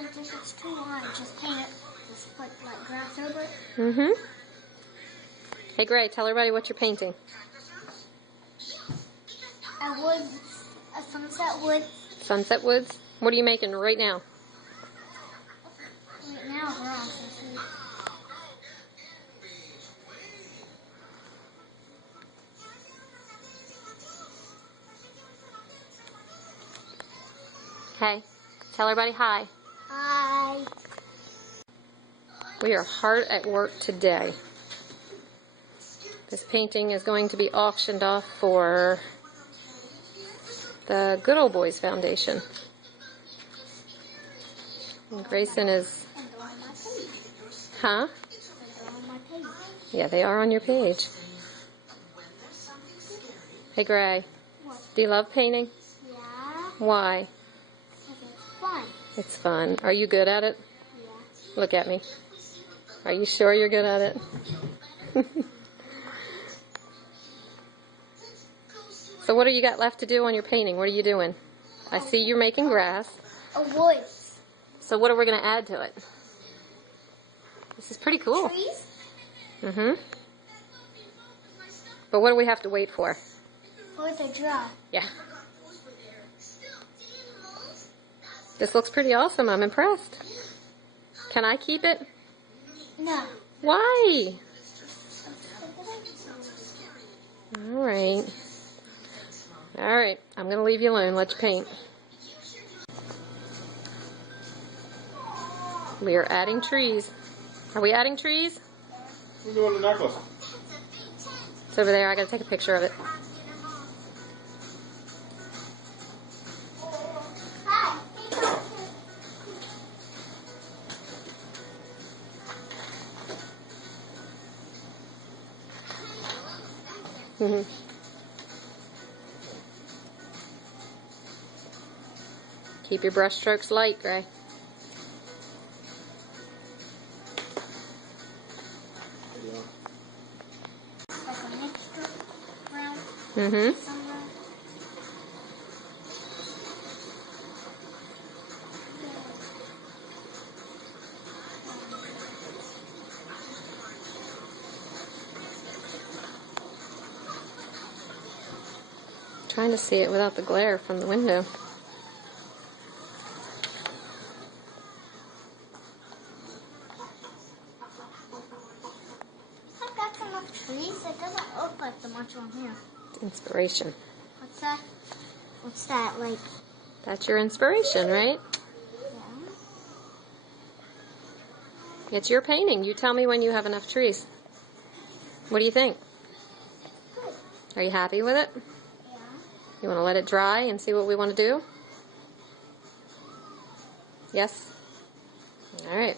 Because if it's too long, just paint it. Just put like grass over it. Mm-hmm. Hey, Gray, tell everybody what you're painting. A woods, a sunset woods. Sunset woods? What are you making right now? Right now, grass, I think. Hey, tell everybody hi. Hi. We are hard at work today. This painting is going to be auctioned off for the Good Old Boys Foundation. And Grayson is... Huh? Yeah, they are on your page. Hey, Gray. What? Do you love painting? Yeah. Why? Because it's fun. It's fun. Are you good at it? Yeah. Look at me. Are you sure you're good at it? So what do you got left to do on your painting? What are you doing? I see you're making grass. A woods. So what are we going to add to it? This is pretty cool. Trees? Mm-hmm. But what do we have to wait for? For it to dry. Yeah. This looks pretty awesome. I'm impressed. Can I keep it? No. Why? All right. All right. I'm going to leave you alone. Let's paint. We are adding trees. Are we adding trees? Who's doing the necklace? It's over there. I got to take a picture of it. Keep your brush strokes light, Gray. Mm-hmm. Trying to see it without the glare from the window. I've got enough trees. It doesn't look like the much on here. It's inspiration. What's that? What's that, like? That's your inspiration, right? Yeah. It's your painting. You tell me when you have enough trees. What do you think? Good. Are you happy with it? Yeah. You want to let it dry and see what we want to do? Yes? All right.